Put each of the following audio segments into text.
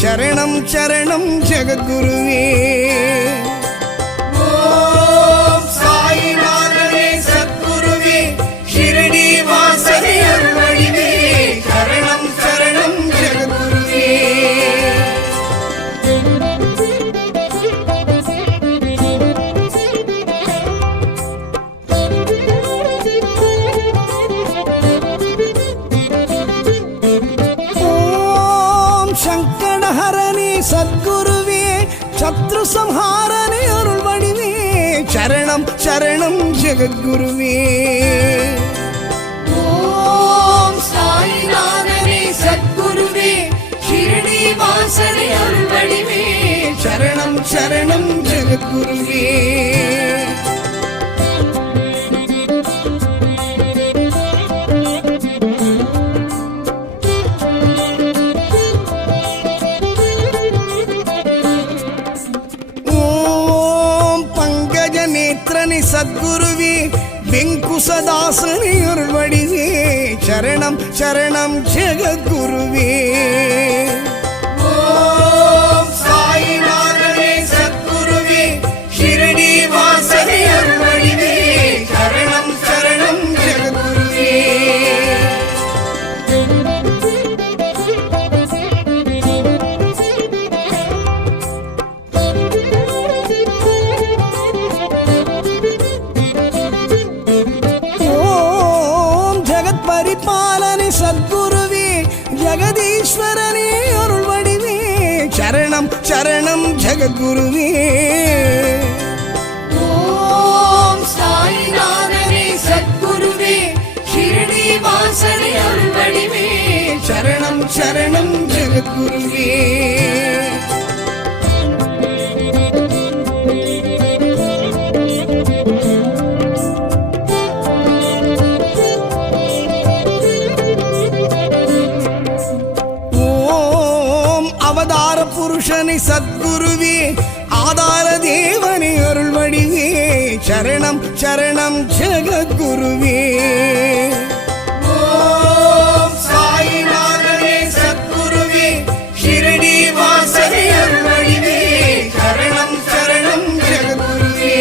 சரணம் சரணம் ஜெகத்குருவே. ஓம் சாயிநாதனே சத்குருவே ஷிரடி வாசனே அருள்வடிவே சரணம் சரணம் ஜெகத்குருவே. சத்குருவே சத்ரு சம்ஹாரனே அருள் வடிவே சரணம் சரணம் ஜெகத்குருவே. ஓம் சாயிநாதனே சத்குருவே ஷிரடி வாசனே அருள் வடிவே சரணம் சரணம் ஜெகத்குருவே. சத்குருவே வெங்குசதாசனே அருள் வடிவே சரணம் சரணம் ஜெகத்குருவே. ஓம் சாயிநாதனே சத்குருவே ஷிரடி வாசனே அருள் வடிவே சரணம் சரணம் ஜெகத்குருவே. பரிபாலனே சத்குருவே ஜெகதீஸ்வரனே அருள் வடிவே சரணம் சரணம் ஜெகத்குருவே. ஓம் சாயிநாதனே சத்குருவே ஷிரடி வாசனே அருள் வடிவே சரணம் சரணம் ஜெகத்குருவே. அவதார புருஷனை சத்குருவே ஆதார தேவனை அருள் வடிவே சரணம் சரணம் ஜெகத்குருவே. ஓம் சாயிநாதனே சத்குருவே ஷிரடி வாசனே அருள் வடிவே சரணம் சரணம் ஜெகத்குருவே.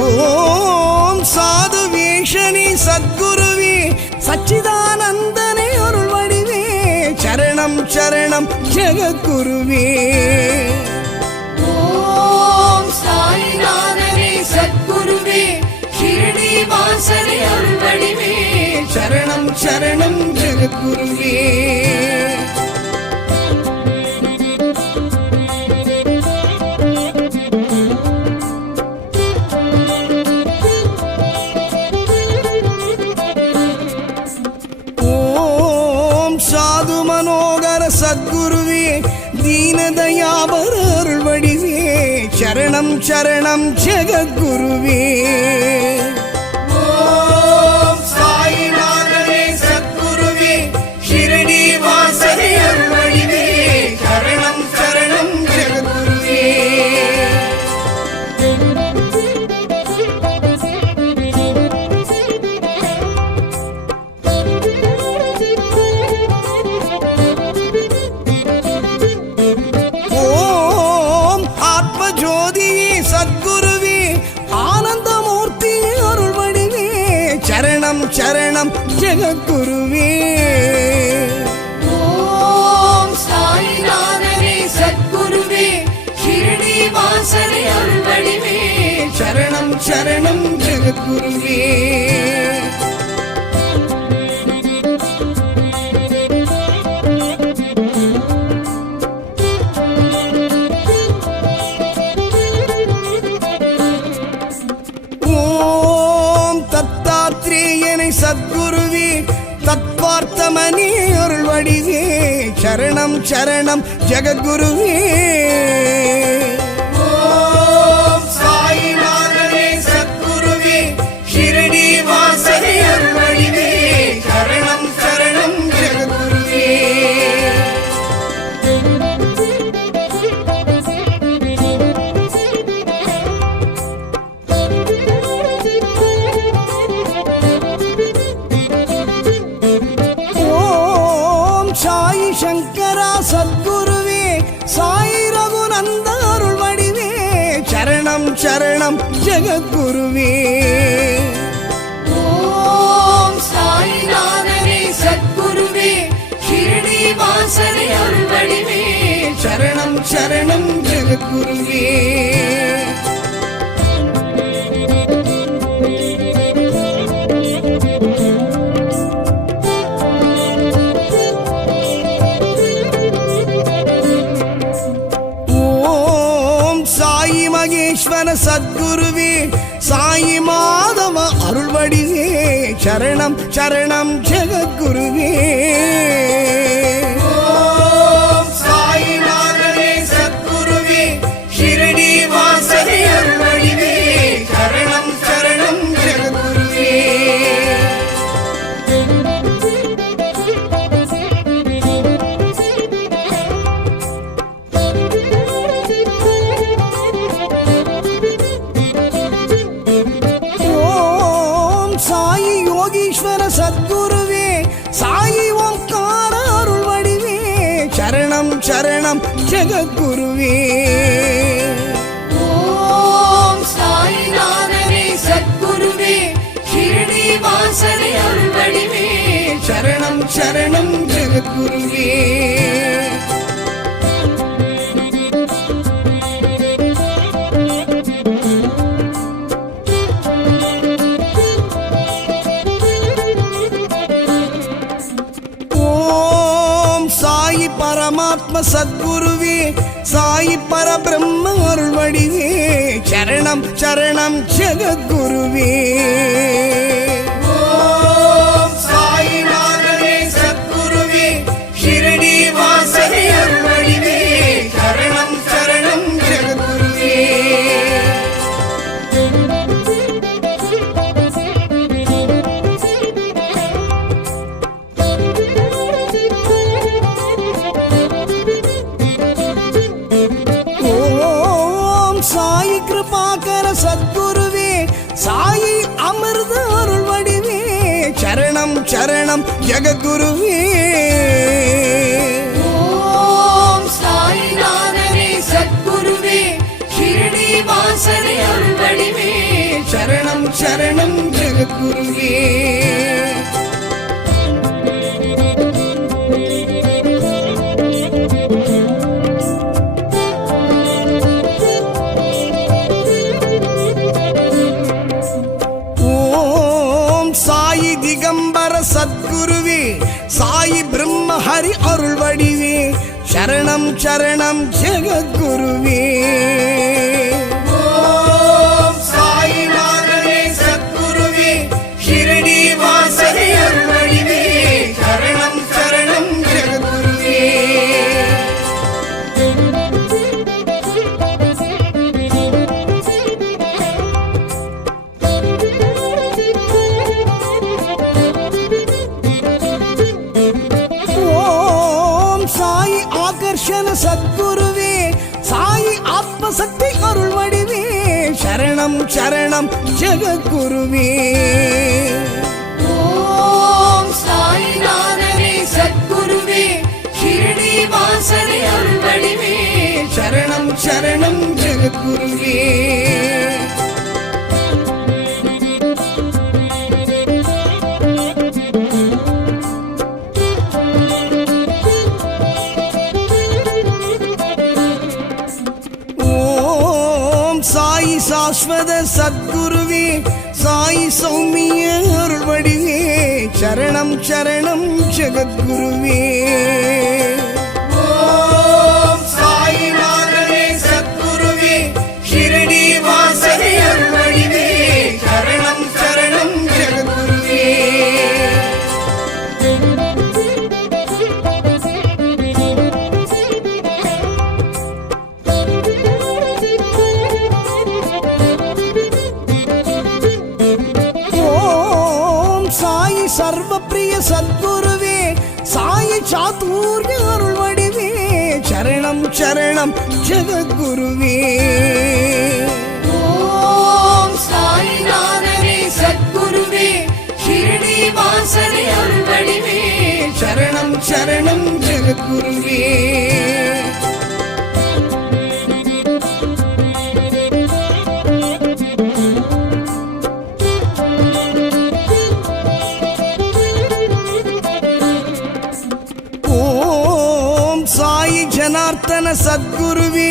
ஓம் சாது வேஷனே சத்குருவே சச்சிதானந்தனே அருள் வடிவே சரணம் சரணம் ஜெகத்குருவே. ஓம் சாயிநாதனே சத்குருவே ஷிரடி வாசனே அருள் வடிவே சரணம் சரணம் ஜெகத்குருவே. சாது மனோகர சத்குருவே தீனதயாபர அருள் வடிவே சரணம் சரணம் ஜெகத்குருவே. ஓம் சாயிநாதனே சத்குருவே ஷிரடி வாசனே அருள் வடிவே சரணம் சரணம் ஜெகத்குருவே. சரணம் சரணம் ஜெகத்குருவே. ஓம் சாயிநாதனே சத்குருவே ஷிரடி வாசனே அருள் வடிவே சரணம் சரணம் ஜெகத்குருவே. சத்குருவே தத்வார்த்தமணி அருள் வடிவே சரணம் சரணம் ஜெகத்குருவே ஓம் சாயிநாதனே சத்குருவே ஷிரடி வாசனே அருள் வடிவே சரணம் சரணம் ஜெகத்குருவே சாயி சங்கரா சத்குருவே சாயி ரகுநந்த அருள் வடிவே சரணம் சரணம் ஜெகத்குருவே ஓம் சாயிநாதனே சத்குருவே ஷிரடி வாசனே அருள் வடிவே சரணம் சரணம் ஜெகத்குருவே மகேஸ்வர சத்குருவே சாயி மாதவ அருள் வடிவே சரணம் சரணம் ஜெகத்குருவே ஓம் சாயிநாதனே சத்குருவே ஷிரடி வாசனே அருள் வடிவே சரணம் சரணம் ஜெகத்குருவே சாயி யோகீஸ்வர சத்குருவே சாயி ஓம்கார அருள் வடிவே சரணம் சரணம் ஜெகத்குருவே ஓம் சாயிநாதனே சத்குருவே ஷிரடி வாசனே அருள் வடிவே சரணம் சரணம் ஜெகத்குருவே பரமாத்ம சத்குருவே சாயி பரபிரம்ம அருள் வடிவே சரணம் சரணம் ஜெகத்குருவே ஓம் சாயிநாதனே சத்குருவே ஷிரடி வாசனே அருள் வடிவே சரணம் சரணம் ஜெகத்குருவே சாயி கிருபாகர சத்குருவே சாயி அமிர்த அருள் வடிவே சரணம் சரணம் ஜெகத்குருவே ஓம் சாயிநாதனே சத்குருவே ஷிரடி வாசனே அருள் வடிவே சரணம் சரணம் ஜெகத்குருவே திகம்பர சத்குருவே சாயி பிரம்ம ஹரி அருள் வடிவே சரணம் சரணம் ஜெகத்குருவே ஓம் சாயிநாதனே சத்குருவே ஷிரடி வாசனே அருள் வடிவே சரணம் சரணம் ஜெகத்குருவே ஆகர்ஷண சத்குருவே சாயி ஆத்மசக்தி அருள் வடிவே சரணம் சரணம் ஜெகத்குருவே ஓம் சாயிநாதனே சத்குருவே ஷிரடி வாசனே அருள் வடிவே சரணம் சரணம் ஜெகத்குருவே சாஸ்வத சத்குருவே சாயி சௌமிய அருள் வடிவே சரணம் சரணம் ஜெகத்குருவே ஓம் சாயிநாதனே சத்குருவே ஷிரடி வாசனே அருள் வடிவே சரணம் சரணம் ஜெகத்குருவே சர்வப்பிரிய சத்குருவே சாயி சாத்தூர்ய அருள் வடிவே சரணம் சரணம் ஜெகத்குருவே ஓம் சாயிநாதனே சத்குருவே ஷிரடி வாசனே அருள் வடிவே சரணம் சரணம் ஜெகத்குருவே ஓம் சாயி ஜனார்த்தன சத்குருவே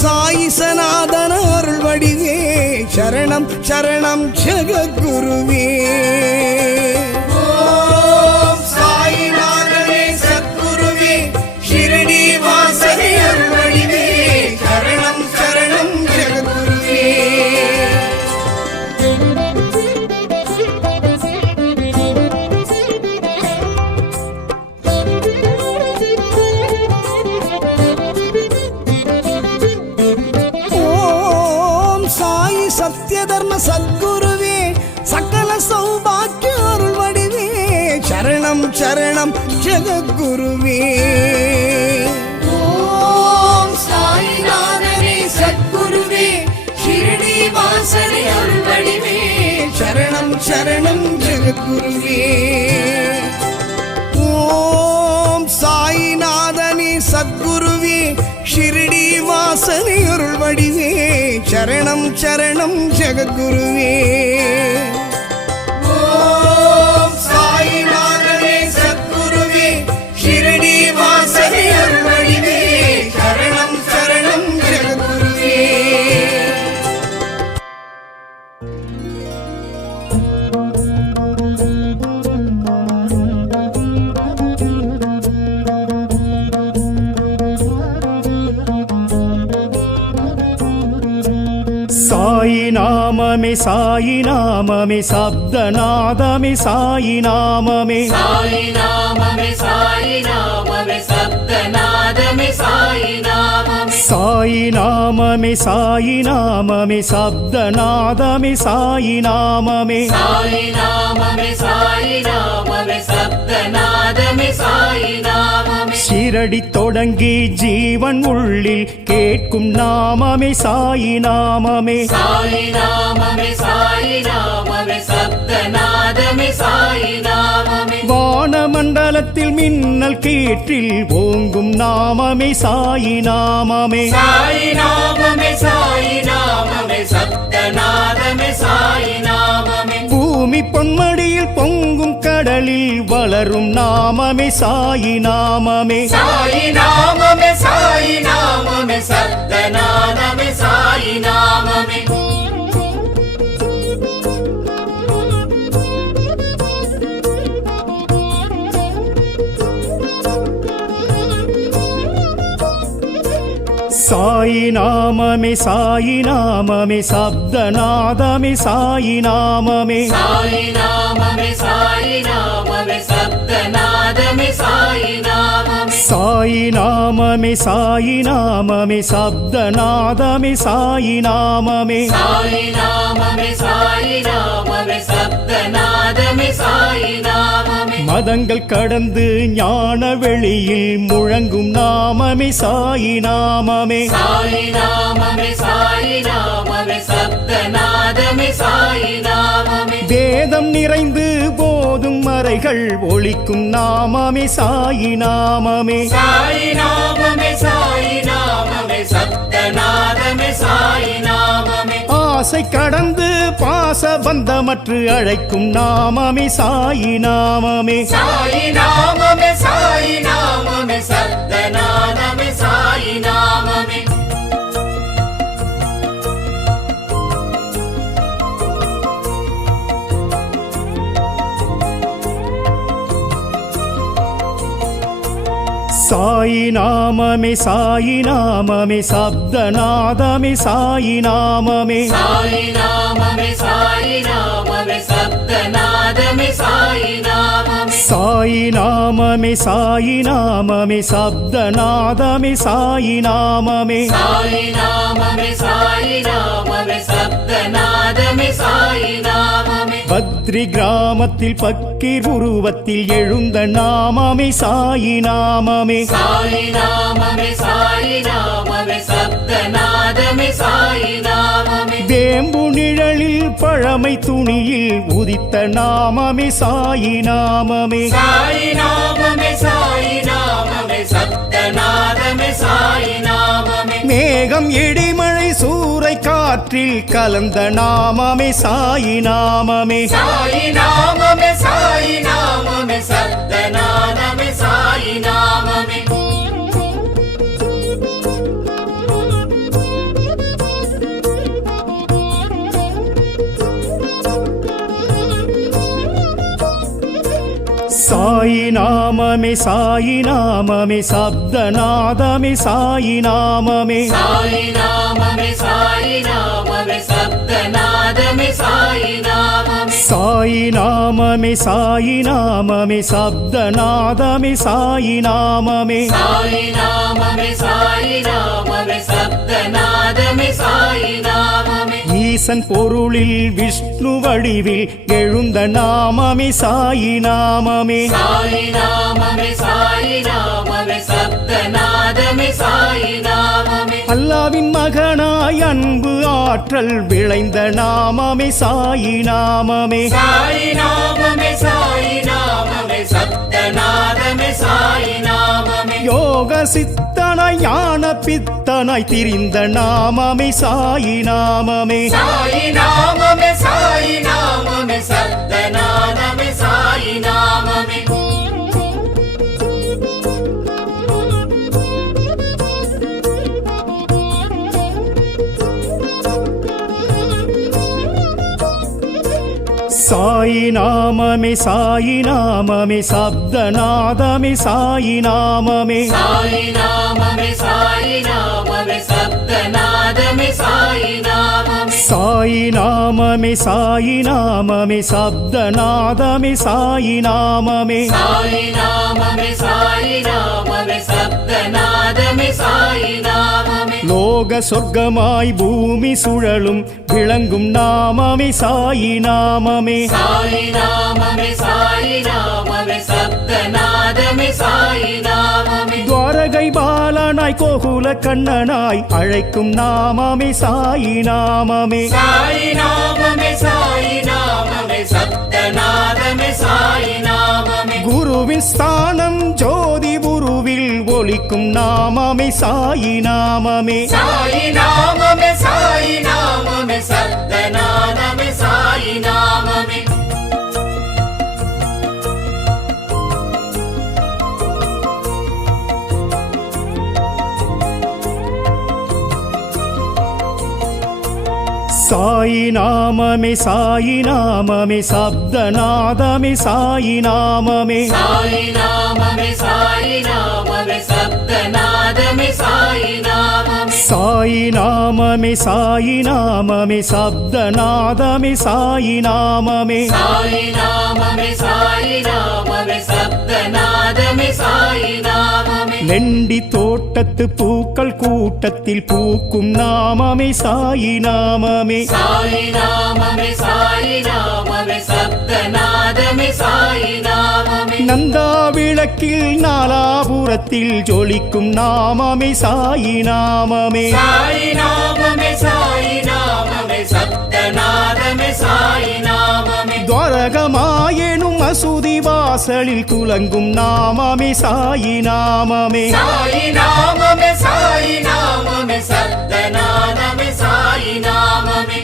சாயி சனாதன அருள் வடிவே சரணம் சரணம் ஜெகத்குருவே ஓம் சாயிநாதனே சத்குருவே ஷிரடி வாசனே அருள் வடிவே சரணம் சரணம் ஜெகத்குருவே ஓம் சாயி சத்ய தர்ம சத்குருவே சகல சௌபாக்கிய அருள் வடிவே சரணம் சரணம் ஜெகத்குருவே ஓம் சாயிநாதனே சத்குருவே ஷிரடி வாசனே அருள் வடிவே சரணம் சரணம் ஜெகத்குருவே ஓம் சாயிநாதனே சத்குருவே ஷிரடி வாசனே அருள் வடிவே சரணம் சரணம் ஜெகத்குருவே ஓம் சாயிநாதனே சத்குருவே ஷிரடி வாசனே அருள் வடிவே சரணம் சரணம் ஜெகத்குருவே சாயி நாமமே சாயி நாமமே சப்தநாதமே சாயி நாமமே சாயி நாமமே சாயி நாமமே சப்தநாதமே சாயி நாமமே சாயி நாமமே சாயி நாமமே சப்தநாதமே சாயி நாமமே சாயி நாமமே சாயி நாமமே சப்தநாதமே சாயி நாமமே ஷிரடி தொடங்கி ஜீவன் உள்ளில் கேட்கும் நாமமே சாயி நாமமே சாயி நாமமே சாயி நாமமே சப்தநாதமே சாயி நாமமே வானமண்டலத்தில் மின்னல் கீற்றில் ஓங்கும் நாமமே சாயி நாமமே சாயி நாமமே சாயி நாமமே சப்தநாதமே சாயி நாமமே பூமி பொன்மடியில் பொங்கும் கடலில் வளரும் நாமமே சாயி நாமமே சாயி நாமமே சாயி நாமமே சப்தநாதமே சாயி நாமமே சாயி நாமமே சாயி நாமமே சப்தநாதமே சாயி நாமமே சாயி நாமமே சாயி நாமமே சப்தநாதமே சாயி நாமமே சாயி நாமமே சாயி நாமமே சப்தநாதமே சாயி நாமமே சாயி நாமமே சாயி நாமமே சப்தநாதமே சாயி நாமமே மதங்கள் கடந்து ஞான வெளியில் முழங்கும் நாமமே சாயி நாமமே சாயி நாமமே சாயி நாமமே சப்தநாதமே சாயி நாமமே வேதம் நிறைந்து போதும் மறைகள் ஒழிக்கும் நாமமே சாயி நாமமே சாயி நாமமே சாயி நாமமே சப்தநாதமே சாயி நாமமே ஆசை கடந்து பாச பந்தமற்று அழைக்கும் நாமமே சாயி நாமமே சாயி நாமமே சாயி நாமமே சப்தநாதமே சாயி நாமமே சாயி நாமமே சாயி நாமமே சப்தநாதமே சாயி நாமமே சாயி நாமமே சாயி நாமமே சப்தநாதமே சாயி நாமமே சாயி நாமமே நாமமே சாயி நாமமே சப்தநாதமே சாயி நாமமே சாயி நாமமே சாயி நாமமே சப்தநாதமே சாயி நாமமே பத்ரி கிராமத்தில் பக்கீர் உருவத்தில் எழுந்த நாமமே சாயி நாமமே சாயி நாமமே சாயி நாமமே சப்தநாதமே சாயி நாமமே வேம்பு நிழலில் பழமை துணியில் உதித்த நாமமே சாயி நாமமே சாயி நாமமே சாயி நாமமே சப்தநாதமே சாயி நாமமே மேகம் இடிமழை சூறை காற்றில் கலந்த நாமமே சாயி நாமமே சாயி நாமமே சாயி நாமமே சப்தநாதமே சாயி நாமமே சாயி நாமமே சாயி நாமமே சப்தநாதமே சாயி நாமமே சாயி நாமமே சாயி நாமமே சப்தநாதமே சாயி நாமமே சாயி நாமமே சாயி நாமமே சப்தநாதமே சாயி நாமமே சாயி நாமமே சாயி நாமமே சப்தநாதமே சாயி நாமமே ஈசன் பொருளில் விஷ்ணு வடிவில் எழுந்த நாமமே சாயி நாமமே சாயி நாமமே சாயி நாமமே சப்தநாதமே சாயி நாமமே அல்லாவின் மகனாய் அன்பு ஆற்றல் விளைந்த நாமமே சாயி நாமமே சாயி நாமமே சாயி நாமமே சப்தநாதமே சாயி நாமமே யோக சித்தனாய் ஞான பித்தனாய் திரிந்த நாமமே சாயி நாமமே சாயி நாமமே சாயி நாமமே சப்தநாதமே சாயி நாமமே சாயி நாமமே சாயி நாமமே சப்தநாதமே சாயி நாமமே சாயி நாமமே சாயி நாமமே சப்தநாதமே சாயி நாமமே சாயி நாமமே சாயி நாமமே சப்தநாதமே சாயி நாமமே சாயி நாமமே சாயி நாமமே சப்தநாதமே சாயி நாமமே லோக சொர்க்கமாய் பூமி சுழலும் விளங்கும் நாமமே சாயி நாமமே சாயி நாமமே சாயி நாமமே சப்தநாதமே சாயி நாமமே துவாரகை பாலனாய் கோகுல கண்ணனாய் அழைக்கும் நாமமே சாயி நாமமே சாயி நாமமே சாயி நாமமே சப்தநாதமே சாயி நாமமே குருவின் ஸ்தானம் ஜோதி குருவில் ஒலிக்கும் நாமமே சாயி நாமமே சாயி நாமமே சாயி நாமமே சப்தநாதமே சாயி நாமமே சாயி நாமமே சாயி நாமமே சப்தநாதமே சாயி நாமமே சாயி நாமமே சாயி நாமமே சப்தநாதமே சாயி நாமமே சாயி நாமமே சாயி நாமமே சப்தநாதமே சாயி நாமமே சாயி நாமமே சாயி நாமமே சப்தநாதமே சாயி நாமமே லெண்டி தோட்டத்து பூக்கள் கூட்டத்தில் பூக்கும் நாமமே சாயி நாமமே சாயி நாமமே சாயி நாமமே சப்தநாதமே சாயி நாமமே நந்தா விளக்கில் நாலாபுரத்தில் ஜொலிக்கும் நாமமே சாயி நாமமே சாயி நாமமே சாயி நாமமே சப்தநாதமே சாயி நாமமே துவாரகமாயெனும் மசூதி வாசலில் குலங்கும் நாமமே சாயி நாமமே சாயி நாமமே சாயி நாமமே சப்தநாதமே சாயி நாமமே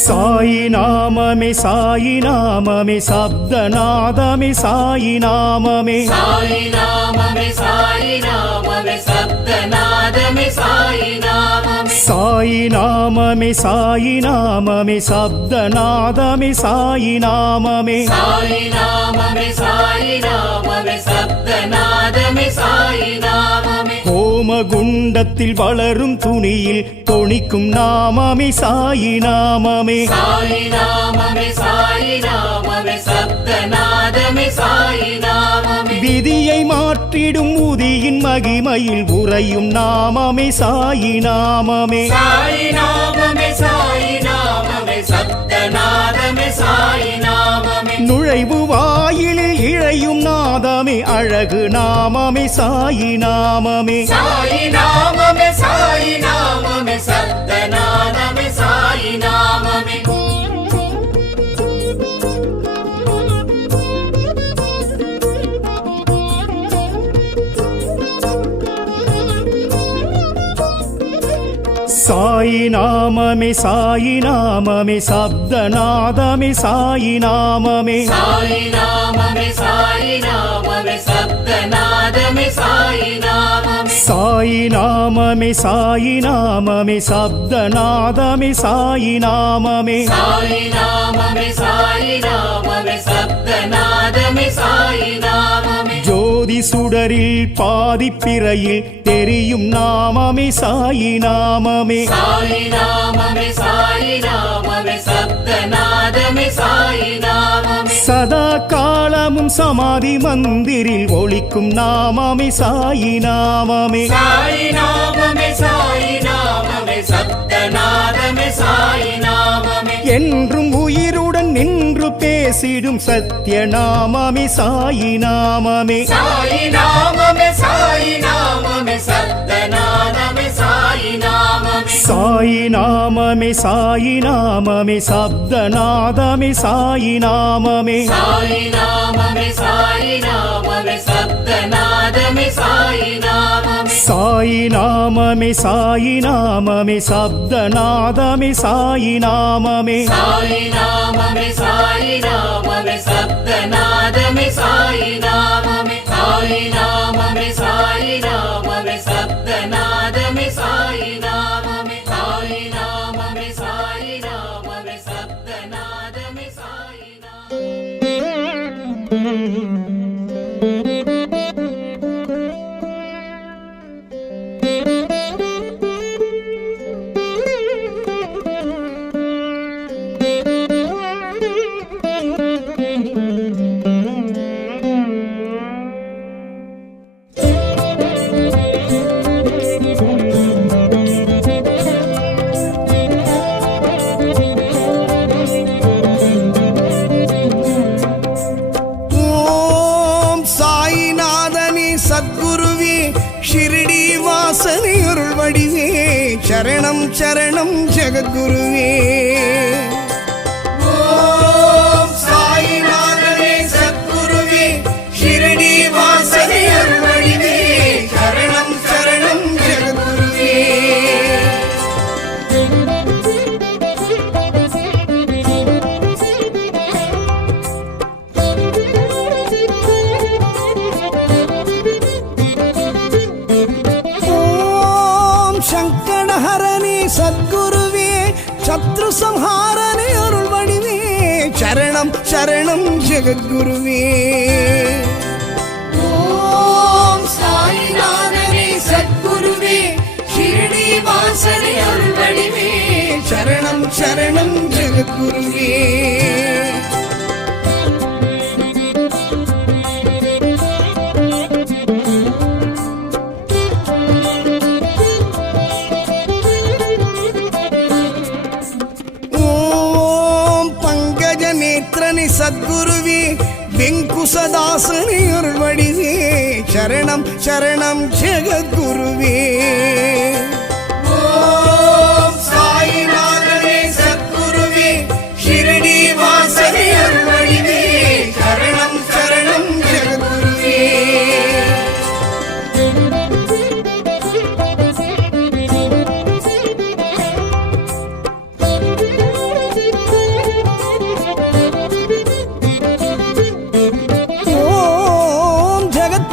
சாயி நாமமே சாயி நாமமே சப்தநாதமே சாயி நாமமே சாயி நாமமே சாயி நாமமே சப்தநாதமே சாயி நாமமே சாயி நாமமே சாயி நாமமே சப்தநாதமே சாயி நாமமே சாயி நாமமே சாயி நாமமே சப்தநாதமே சாயி நாமமே ஹோம குண்டத்தில் வளரும் துணியில் தொனிக்கும் நாமமே சாயி நாமமே. சாயி நாமமே சாயி நாமமே சப்தநாதமே சாயி நாமமே. விதியை மாற்றிடும் உதியின் மகிமையில் உறையும் நாமமே சாயி நாமமே. சாயி நாமமே சாயி நாமமே சப்தநாதமே சாயி நாமமே. நுழைவு வாயிலில் இழையும் நாதமே அழகு நாமமே சாயி நாமமே. சாயி நாமமே சாயி நாமமே சப்தநாதமே சாயி நாமமே. சாயி நாமமே சாயி நாமமே சப்தநாதமே சாயி நாமமே. சாயி நாமமே சாயி நாமமே சப்தநாதமே சாயி நாமமே. சாயி நாமமே சாயி நாமமே சப்தநாதமே சாயி நாமமே. சாயி நாமமே சாயி நாமமே சப்தநாதமே சாயி நாமமே. ஜோதி சுடரில் பாதிப்பிறையில் தெரியும் நாமமே சாயி நாமமே. சாயி நாமமே சாயி நாமமே சப்தநாதமே சாயி நாமமே. சதா காலமும் சமாதி மந்திரில் ஒலிக்கும் நாமமே சாயி நாமமே. சாயி நாமமே சாயி நாமமே சப்தநாதமே சாயி நாமமே. என்றும் உயிருடன் நின்று பேசிடும் சத்திய நாமமே சாயி நாமமே. சாயி நாமமே சாயி நாமமே சப்தநாதமே சாயி நாமமே. சாயி நாமமே சாயி நாமமே சப்தநாதமே சாயி நாமமே. சாயி நாமமே சாயி நாமமே சப்தநாதமே சாயி நாமமே. சாயி நாமமே சாயி நாமமே சப்தநாதமே சாயி நாமமே. சாயி நாமமே சாயி நாமமே சப்தநாதமே சாயி நாமமே. சாயி நாமமே சாயி நாமமே சப்தநாதமே சாயி நாமமே. சாயி நாமமே சாயி நாமமே சப்தநாதமே சாயி நாமமே. ஓம் சாயிநாதனே சத்குருவே ஷிரடி வாசனே அருள் வடிவே சரணம் சரணம் ஜெகத்குருவே. ஓம் சாயிநாதனே சத்குருவே ஷிரடி வாசனே அருள் வடிவே சரணம் சரணம் ஜெகத்குருவே. சங்கடஹரணே சத்குருவே சத்ரு சம்ஹாரனே அருள் வடிவே சரணம் சரணம் ஜெகத்குருவே. ஓம் சாயிநாதனே சத்குருவே ஷிரடி வாசனே அருள் வடிவே சரணம் சரணம் ஜெகத்குருவே. நேத்திரனே சத்குருவே வெங்குசதாசனே அருள் வடிவே சரணம் சரணம் ஜெகத்குருவே. ஓம் சாயிநாதனே சத்குருவே ஷிரடி வாசனே அருள் வடிவே சரணம் சரணம் ஜெகத்குருவே.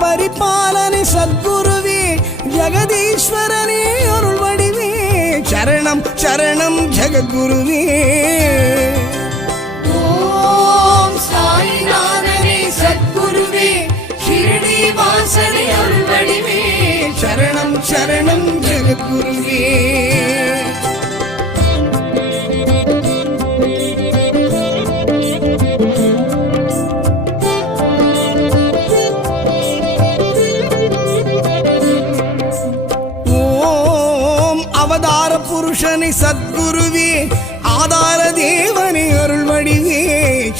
பரிபாலனே சத்குருவே ஜெகதீஸ்வரனே அருள் வடிவே சரணம் சரணம் ஜெகத்குருவே. ஓம் சாயிநாதனே சத்குருவே ஷிரடி வாசனே அருள் வடிவே சரணம் சரணம் ஜெகத்குருவே. அவதார புருஷனை சத்குருவே, ஆதார தேவனை அருள் வடிவே,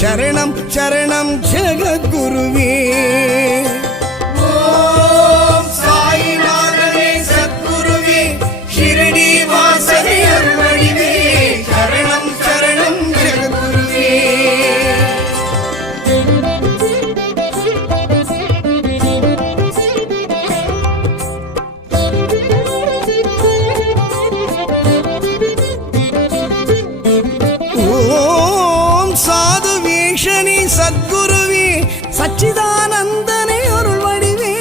சரணம் சரணம் ஜெகத்குருவே. ஓம் சாயிநாதனே சத்குருவே, ஷிரடி வாசனை அருள் வடிவே, சரணம் சரணம் ஜெகத்குருவே. சத்குருவே, சச்சிதானந்தனே அருள் வடிவே,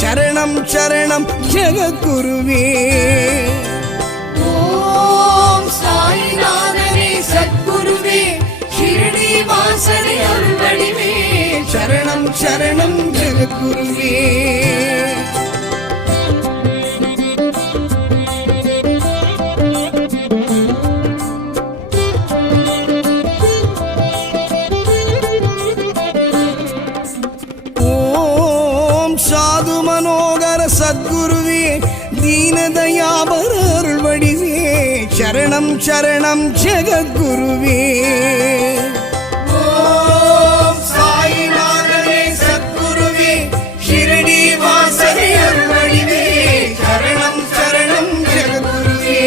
சரணம் சரணம் ஜெகத்குருவே. ஓம் சாயிநாதனே சத்குருவே, ஷிரடி வாசனை அருள் வடிவே, சரணம் சரணம் ஜெகத்குருவே. சத்குருவே, தீனதயாபர அருள் வடிவே, சரணம் சரணம் ஜெகத்குருவே. ஓம் சாயிநாதனே சத்குருவே, ஷிரடி வாசனை அருள் வடிவே, சரணம் சரணம் ஜெகத்குருவே.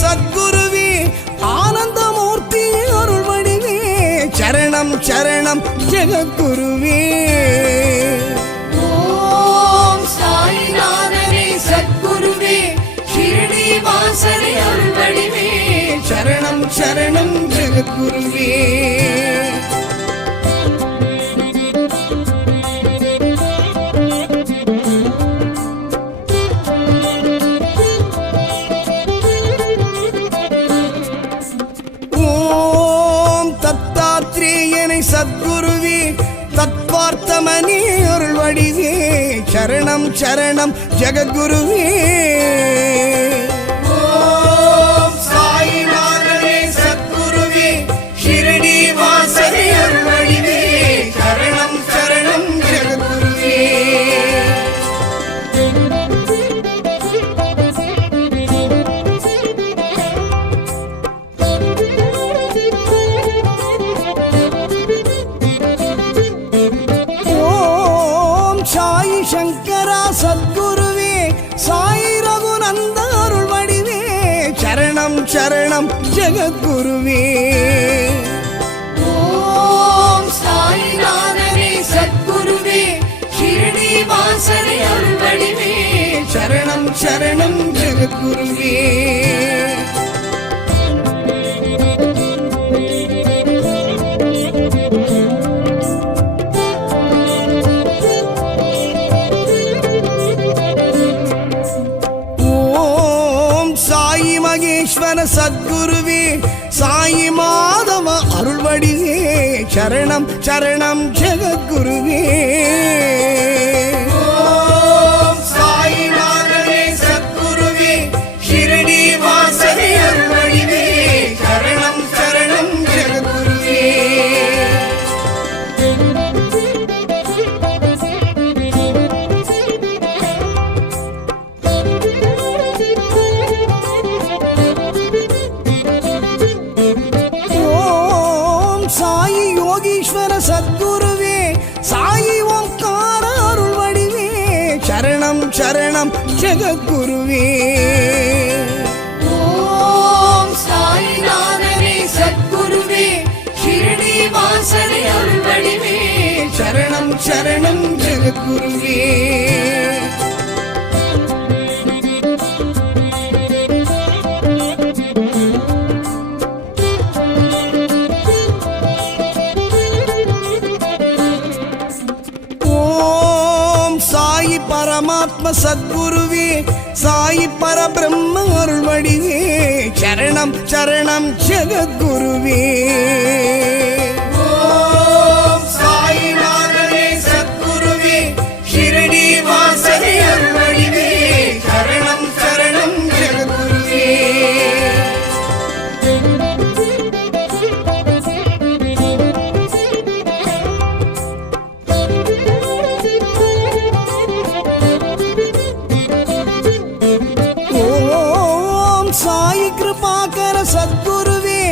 சத்குருவே, ஆனந்தமூர்த்தி அருள் வடிவே, சரணம் சரணம் ஜெகத்குருவே. ஓம் சாயிநாதனே சத்குருவே, ஷிரடி வாசனை அருள் வடிவே, சரணம் சரணம் ஜெகத்குருவே. சத்குருவே, தத்வார்த்தமனே அருள் வடிவே, சரணம் சரணம் ஜெகத்குருவே. ஓம் சாயிநாதனே சத்குருவே, ஷிரடி வாசனை அருள் வடிவே, சரணம் சரணம் ஜெகத்குருவே. சங்கரா சத்குருவே, சாயி ரகுநந்த அருள் வடிவே, சரணம் சரணம் ஜெகத்குருவே. ஓம் சாயிநாதனே சத்குருவே, ஷிரடி வாசனை அருள் வடிவே, சரணம் சரணம் ஜெகத்குருவே. மகேஸ்வர சத்குருவே, சாயி மாதவ அருள் வடிவே, சரணம் சரணம் ஜெகத்குருவே. ஓம் சாயிநாதனே சத்குருவே, ஷிரடி வாசனை அருள் வடிவே, சரணம் சரணம் ஜெகத்குருவே. சத்குருவே, சாயி ஓம்கார அருள் வடிவே, சரணம் சரணம் ஜெகத்குருவே. ஓம் சாயிநாதனே சத்குருவே, ஷிரடி வாசனை அருள் வடிவே, சரணம் சரணம் ஜெகத்குருவே. பரமாத்ம சத்குருவே சாயி பரபிரம்ம அருள் வடிவே சரணம் சரணம் ஜெகத்குருவே ஓம் சாயிநாதனே சத்குருவே ஷிரடி வாசனே அருள் வடிவே சரணம் சரணம் ஜெகத்குருவே ஓம் சாயி கிருபாகர சத்குருவே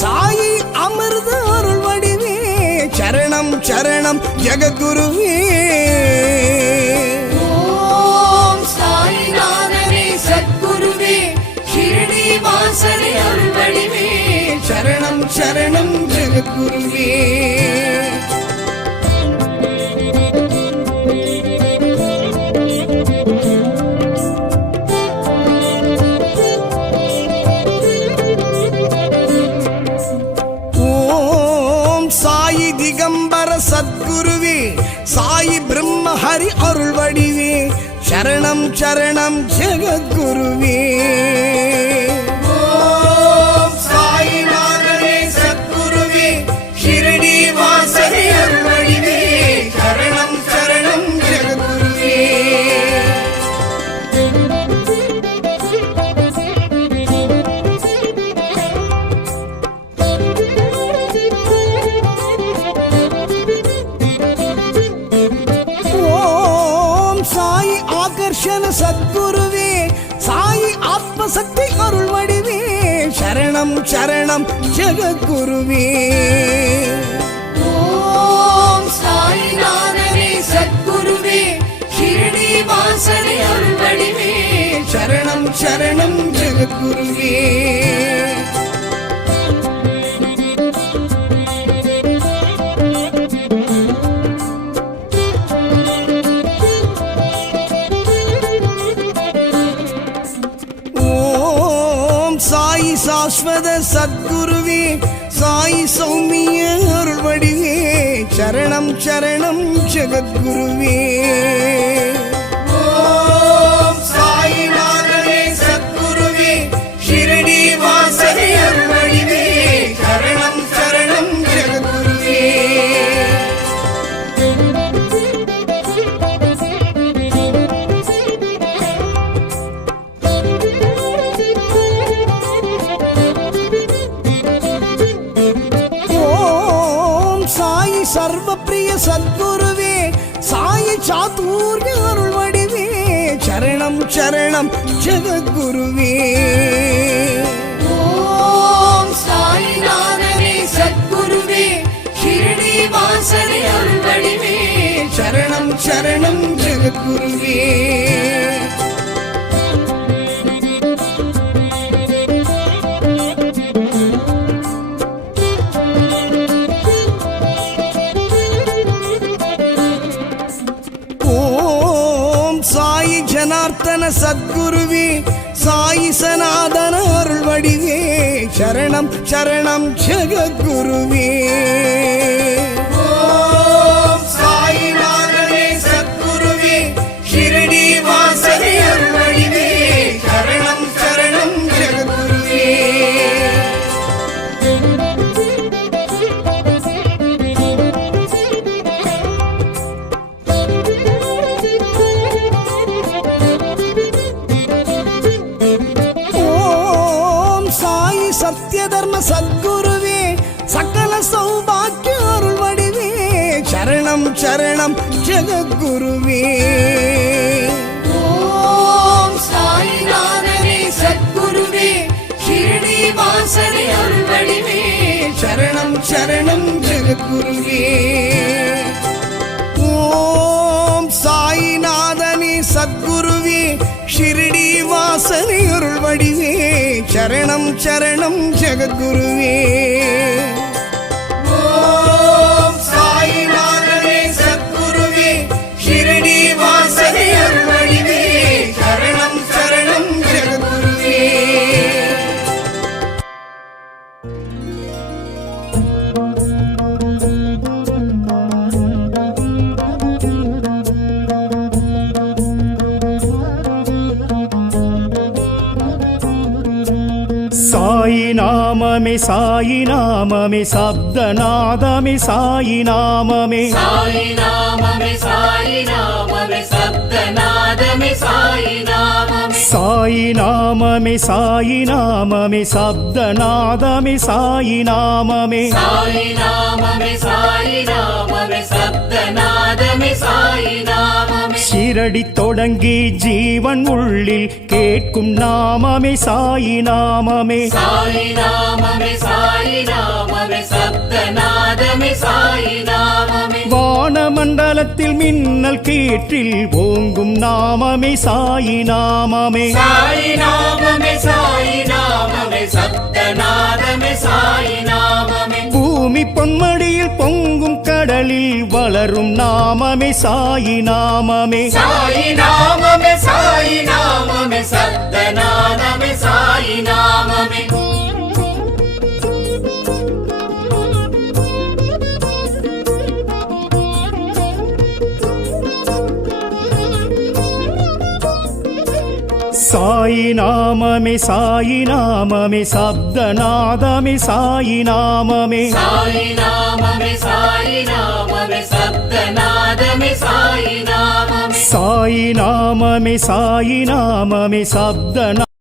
சாயி அமிர்த அருள் வடிவே சரணம் சரணம் ஜெகத்குருவே ஓம் சாயிநாதனே சத்குருவே ஷிரடி வாசனே அருள் வடிவே சரணம் சரணம் ஜெகத்குருவே ஓம் சாயி திகம்பர சத்குருவே சாயி பிரம்ம ஹரி அருள் வடிவே சரணம் சரணம் ஜெகத்குருவே ஓம் சாயிநாதனே சத்குருவே ஷிரடி வாசனே அருள் வடிவே சரணம் சரணம் ஜெகத்குருவே ஓம் சாயி ஆகர்ஷண சத்குருவே சாயி ஆத்மசக்தி அருள் வடிவே சரணம் சரணம் ஜெகத்குருவே ஓம் சாயிநாதனே சத்குருவே ஷிரடி வாசனே அருள் வடிவே சரணம் சரணம் ஜெகத்குருவே ஓம் சாயி சாஸ்வத சத்குருவே சாயி சௌமிய அருள் வடிவே சரணம் சரணம் ஜெகத்குருவே ஓம் சாயிநாதனே சத்குருவே ஷிரடி வாசனே அருள் வடிவே சரணம் சரணம் ஜெகத்குருவே ஓம் சாயி சர்வப்பிரிய சத்குருவே சாயி சாத்துர்ய அருள் வடிவே சரணம் சரணம் ஜெகத்குருவே ஓம் சாயிநாதனே சத்குருவே ஷிரடி வாசனே அருள் வடிவே சரணம் சரணம் ஜெகத்குருவே ஓம் சாயி ஜனார்த்தன சத்குருவே சாயி சனாதன அருள் வடிவே சரணம் சரணம் ஜெகத்குருவே ஓம் சாயிநாதனே சத்குருவே ஷிரடி வாசனே அருள் வடிவே சரணம் சரணம் ஜெகத்குருவே ஓம் சாயி சத்ய தர்ம சத்குருவே சகல சௌபாக்கிய அருள் வடிவே சரணம் சரணம் ஜெகத்குருவே ஓம் சாயிநாதனே சத்குருவே ஷிரடி வாசனே அருள் வடிவே சரணம் சரணம் ஜெகத்குருவே ஓம் சாயிநாதனே சத்குருவே ஷிரடி வாசனே அருள் வடிவே சரணம் சரணம் ஜெகத்குருவே ஓம் சாயிநாதனே சத்குருவே ஷிரடி வாசனே அருள் வடிவே சரணம் சரணம் ஜெகத்குருவே சாயி நாமமே சாயி நாமமே சப்தநாதமே சாயி நாமமே சாயி நாமமே சாயி நாமமே சப்தநாதமே சாயி நாமமே சாயி நாமமே சாயி நாமமே சப்தநாதமே சாயி நாமமே சாயி நாமமே சாயி நாமமே சப்தநாதமே சாயி நாமமே ஷிரடி தொடங்கி ஜீவன் உள்ளில் கேட்கும் நாமமே சாயி நாமமே சாயி நாமமே சாயி நாமமே சப்தநாதமே சாயி நாமமே வானமண்டலத்தில் மின்னல் கீற்றில் ஓங்கும் நாமமே சாயி நாமமே சாயி நாமமே சாயி நாமமே சப்தநாதமே சாயி நாமமே பூமி பொன்மடியில் பொங்கும் கடலில் வளரும் நாமமே சாயி நாமமே சாயி நாமமே சாயி நாமமே சப்தநாதமே சாயி நாமமே சாயி நாமமே சாயி நாமமே சப்தநாதமே சாயி நாமமே சாயி நாமமே சாயி நாமமே சப்தநாதமே சாயி நாமமே சாயி நாமமே சாயி நாமமே சப்தநாதமே